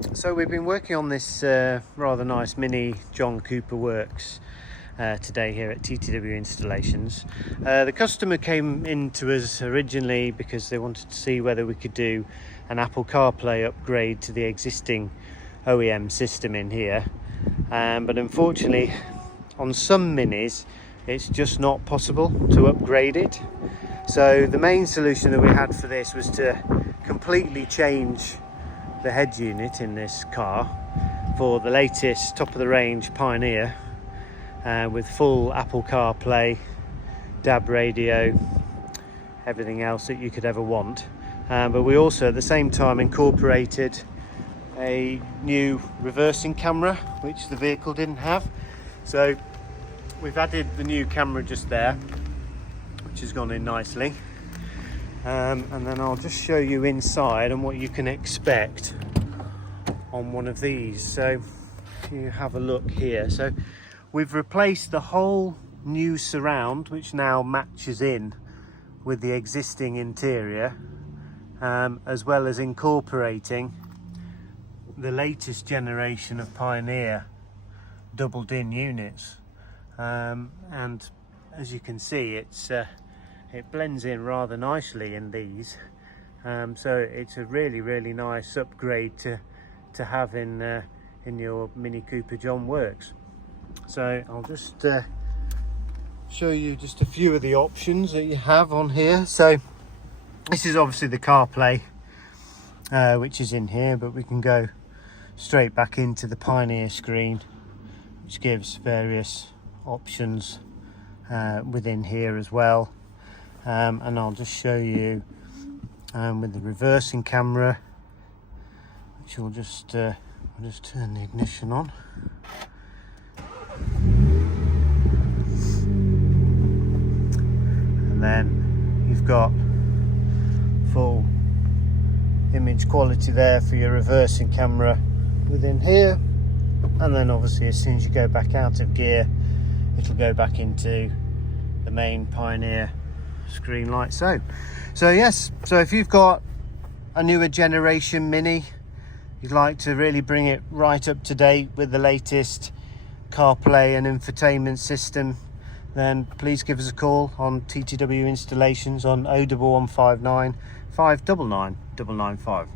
So we've been working on this rather nice mini John Cooper Works today here at TTW Installations. The customer came in to us originally because they wanted to see whether we could do an Apple CarPlay upgrade to the existing OEM system in here, but unfortunately on some minis it's just not possible to upgrade it. So the main solution that we had for this was to completely change the head unit in this car for the latest top of the range Pioneer with full Apple CarPlay, DAB radio, everything else that you could ever want. But we also at the same time incorporated a new reversing camera which the vehicle didn't have. So we've added the new camera just there, which has gone in nicely. And then I'll just show you inside and what you can expect on one of these. So if you have a look here, so we've replaced the whole new surround, which now matches in with the existing interior, as well as incorporating the latest generation of Pioneer double din units, and as you can see it blends in rather nicely in these, so it's a really nice upgrade to have in your Mini Cooper John Works. So I'll just show you just a few of the options that you have on here. So this is obviously the CarPlay, which is in here, but we can go straight back into the Pioneer screen, which gives various options within here as well. And I'll just show you with the reversing camera, which will just I'll just turn the ignition on. And then you've got full image quality there for your reversing camera within here. And then obviously as soon as you go back out of gear, it'll go back into the main Pioneer screen like so. So yes, so if you've got a newer generation Mini, you'd like to really bring it right up to date with the latest CarPlay and infotainment system, then please give us a call on TTW Installations on 01159 599 995.